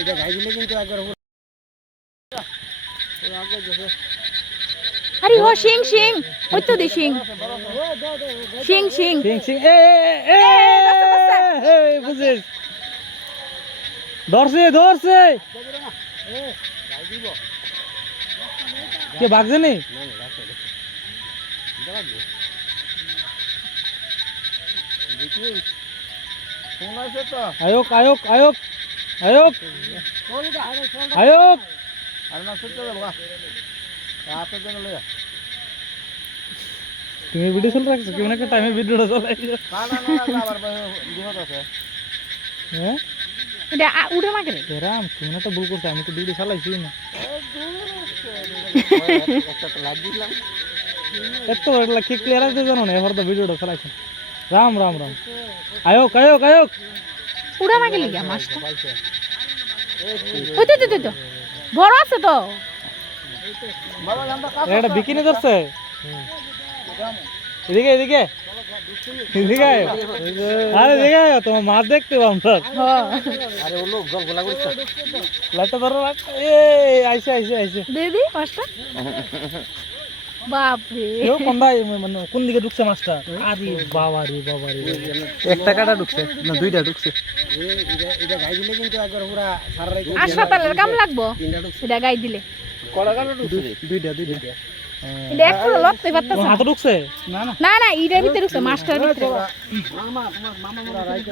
এটা গাই দিলে কিন্তু একবার আরে ও সিং সিং ওই তো দি সিং সিং সিং সিং সিং বুঝিস ধরছে ধরছে কে বাগছে নি আয়োগ আয়োগ আয়োগ আয়োগ আয়োগ তুমি ভিডিও চলে রাখছো কেমন একটা টাইমে ভিডিওটা চলাই হ্যাঁ এটা উড়ে মাকে রে রাম তুমি একটা ভুল করছো আমি তো ভিডিও চালাইছি না এত বড় কি ক্লিয়ার আছে জানো না এবার তো ভিডিওটা চালাইছি রাম রাম রাম আয়োগ আয়োগ আয়োগ উড়ে মাকে লিগা মাছটা ওই তো তো বড় আছে তো এটা বিকিনি ধরছে এদিকে এদিকে এদিকে আরে এদিকে তোমার মাছ দেখতে আমরা আরে ও লোক গলা করছে লাইটটা ধরো এ আইছে আইছে আইছে দিদি মাছটা বাপ রে কেউ কোনটা মানে কোন দিকে ঢুকছে মাছটা আরে বাবা রে একটা কাটা ঢুকছে না দুইটা ঢুকছে এটা গাই দিলে কিন্তু একবার পুরা সারা রাত হাসপাতালের কাম লাগবো এটা গাই দিলে কলা কাটা ঢুকছে দুইটা এটা একটু লড়তে পারতাছ হাতে ঢুকছে না না না না ইটার ভিতরে ঢুকছে মাছটার ভিতরে মামা রাইতে